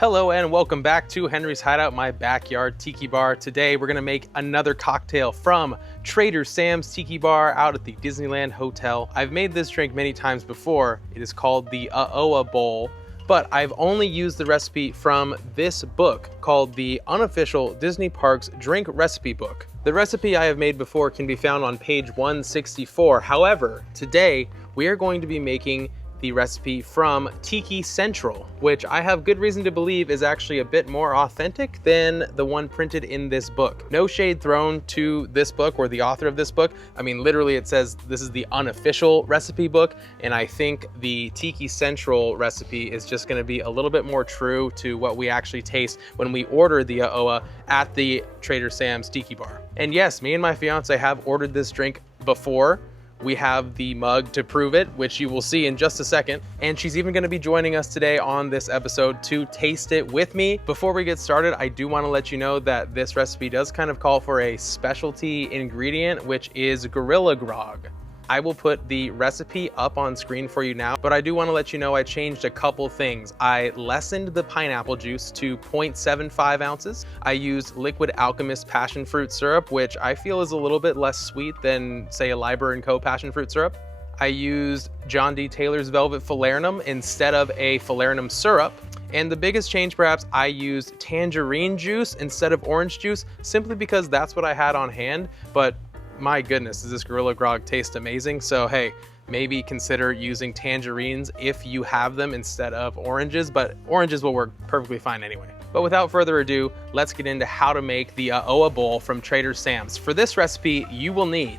Hello and welcome back to Henry's Hideout, my backyard tiki bar. Today we're gonna make another cocktail from Trader Sam's Tiki Bar out at the Disneyland Hotel. I've made this drink many times before. It is called the Oa Bowl, but I've only used the recipe from this book called the Unofficial Disney Parks Drink Recipe Book. The recipe I have made before can be found on page 164. However, today we are going to be making the recipe from Tiki Central, which I have good reason to believe is actually a bit more authentic than the one printed in this book. No shade thrown to this book or the author of this book. I mean, literally it says this is the unofficial recipe book, and I think the Tiki Central recipe is just gonna be a little bit more true to what we actually taste when we order the Oa at the Trader Sam's Tiki Bar. And yes, me and my fiance have ordered this drink before. We have the mug to prove it, which you will see in just a second. And she's even gonna be joining us today on this episode to taste it with me. Before we get started, I do wanna let you know that this recipe does kind of call for a specialty ingredient, which is Gorilla Grog. I will put the recipe up on screen for you now, but I do wanna let you know I changed a couple things. I lessened the pineapple juice to 0.75 ounces. I used Liquid Alchemist passion fruit syrup, which I feel is a little bit less sweet than, say, a Liber & Co. passion fruit syrup. I used John D. Taylor's Velvet Falernum instead of a falernum syrup. And the biggest change, perhaps, I used tangerine juice instead of orange juice, simply because that's what I had on hand. But my goodness, does this Gorilla Grog taste amazing? So hey, maybe consider using tangerines if you have them instead of oranges, but oranges will work perfectly fine anyway. But without further ado, let's get into how to make the Oa Bowl from Trader Sam's. For this recipe, you will need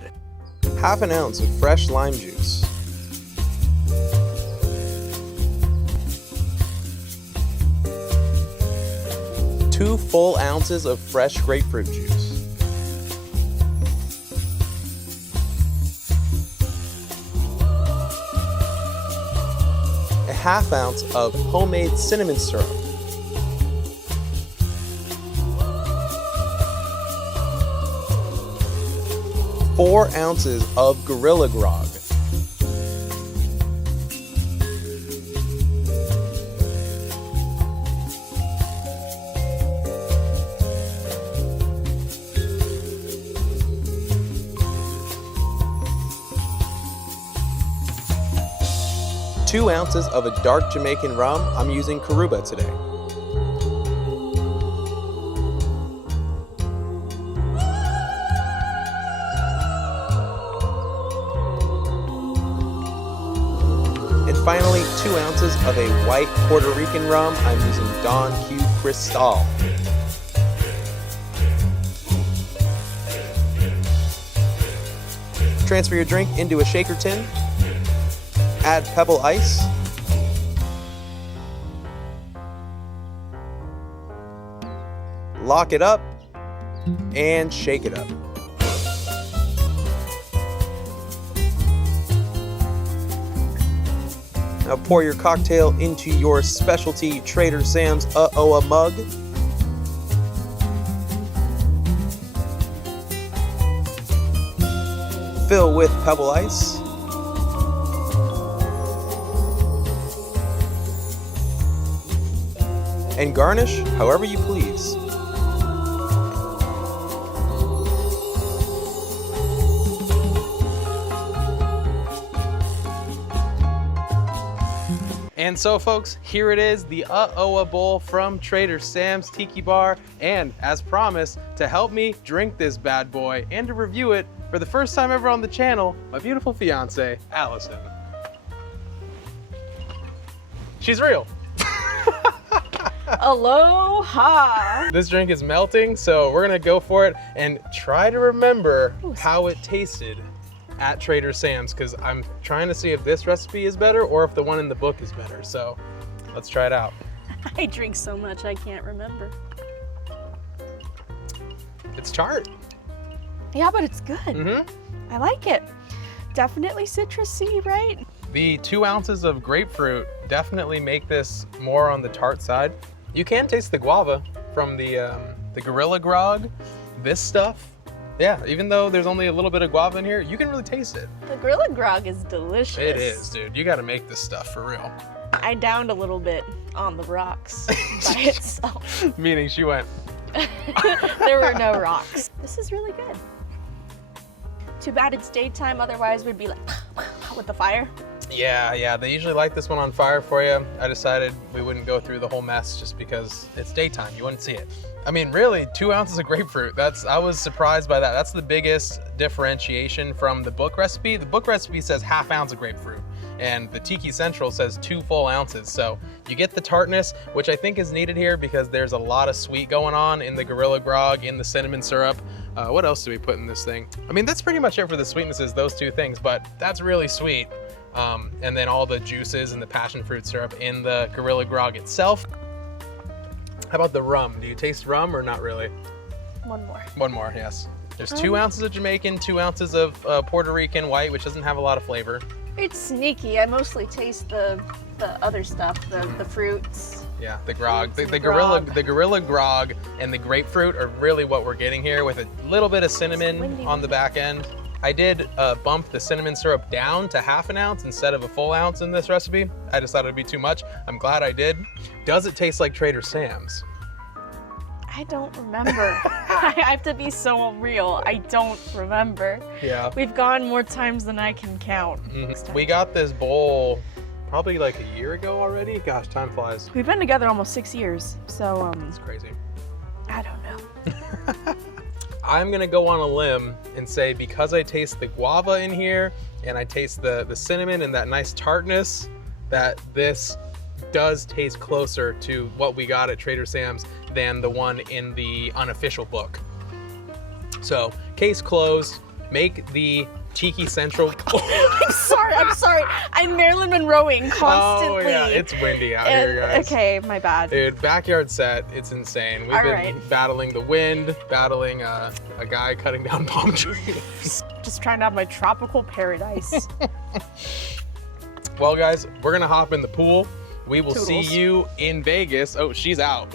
half an ounce of fresh lime juice, two full ounces of fresh grapefruit juice, a half ounce of homemade cinnamon syrup, four ounces of Gorilla Grog, two ounces of a dark Jamaican rum. I'm using Karuba today. And finally, 2 ounces of a white Puerto Rican rum. I'm using Don Q Cristal. Transfer your drink into a shaker tin. Add pebble ice, lock it up, and shake it up. Now pour your cocktail into your specialty Trader Sam's Oa mug. Fill with pebble ice. And garnish however you please. And so folks, here it is, the Oa Bowl from Trader Sam's Tiki Bar. And as promised, to help me drink this bad boy and to review it for the first time ever on the channel, my beautiful fiance, Allison. She's real. Aloha! This drink is melting, so we're gonna go for it and try to remember how it tasted at Trader Sam's, because I'm trying to see if this recipe is better or if the one in the book is better. So let's try it out. I drink so much I can't remember. It's tart. Yeah, but it's good. I like it. Definitely citrusy, right? The 2 ounces of grapefruit definitely make this more on the tart side. You can taste the guava from the Gorilla Grog. This stuff, yeah, even though there's only a little bit of guava in here, you can really taste it. The Gorilla Grog is delicious. It is, dude. You gotta make this stuff for real. I downed a little bit on the rocks by itself. Meaning she went. There were no rocks. This is really good. Too bad it's daytime, otherwise we'd be like with the fire. Yeah, they usually light this one on fire for you. I decided we wouldn't go through the whole mess just because it's daytime, you wouldn't see it. I mean, really, 2 ounces of grapefruit. I was surprised by that. That's the biggest differentiation from the book recipe. The book recipe says ½ ounce of grapefruit, and the Tiki Central says 2 full ounces. So you get the tartness, which I think is needed here because there's a lot of sweet going on in the Gorilla Grog, in the cinnamon syrup. What else do we put in this thing? I mean, that's pretty much it for the sweetnesses, those 2 things, but that's really sweet. And then all the juices and the passion fruit syrup in the Gorilla Grog itself. How about the rum? Do you taste rum or not really? One more. One more, yes. There's 2 ounces of Jamaican, 2 ounces of Puerto Rican white, which doesn't have a lot of flavor. It's sneaky. I mostly taste the other stuff, the fruits. Yeah, the grog. The grog. Gorilla Grog and the grapefruit are really what we're getting here, with a little bit of cinnamon on the back end. I did bump the cinnamon syrup down to ½ an ounce instead of a full ounce in this recipe. I decided it'd be too much. I'm glad I did. Does it taste like Trader Sam's? I don't remember. I have to be so real. I don't remember. Yeah. We've gone more times than I can count. Mm-hmm. We got this bowl probably like a year ago already. Gosh, time flies. We've been together almost 6 years, so It's crazy. I don't know. I'm gonna go on a limb and say, because I taste the guava in here and I taste the cinnamon and that nice tartness, that this does taste closer to what we got at Trader Sam's than the one in the unofficial book. So, case closed. Make the Tiki Central. I'm sorry. I'm Marilyn Monroeing constantly. Oh yeah, it's windy out here, guys. Okay, my bad. Dude, backyard set, it's insane. We've been battling the wind, battling a guy cutting down palm trees. Just trying to have my tropical paradise. Well, guys, we're gonna hop in the pool. We will Toodles. see you in Vegas. Oh, she's out.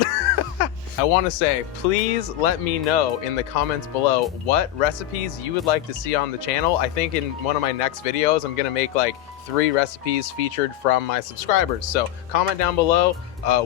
I want to say, please let me know in the comments below what recipes you would like to see on the channel. I think in one of my next videos, I'm gonna make like 3 recipes featured from my subscribers. So comment down below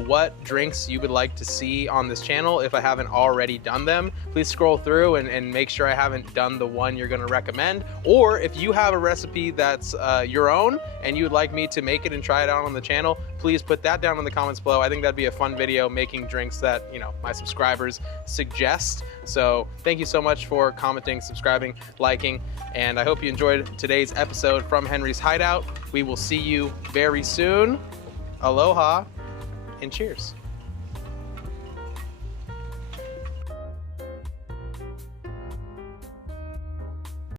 what drinks you would like to see on this channel if I haven't already done them. Please scroll through and make sure I haven't done the one you're gonna recommend. Or if you have a recipe that's your own and you would like me to make it and try it out on the channel, please put that down in the comments below. I think that'd be a fun video, making drinks that, you know, my subscribers suggest. So thank you so much for commenting, subscribing, liking, and I hope you enjoyed today's episode from Henry's Hideout. We will see you very soon. Aloha and cheers.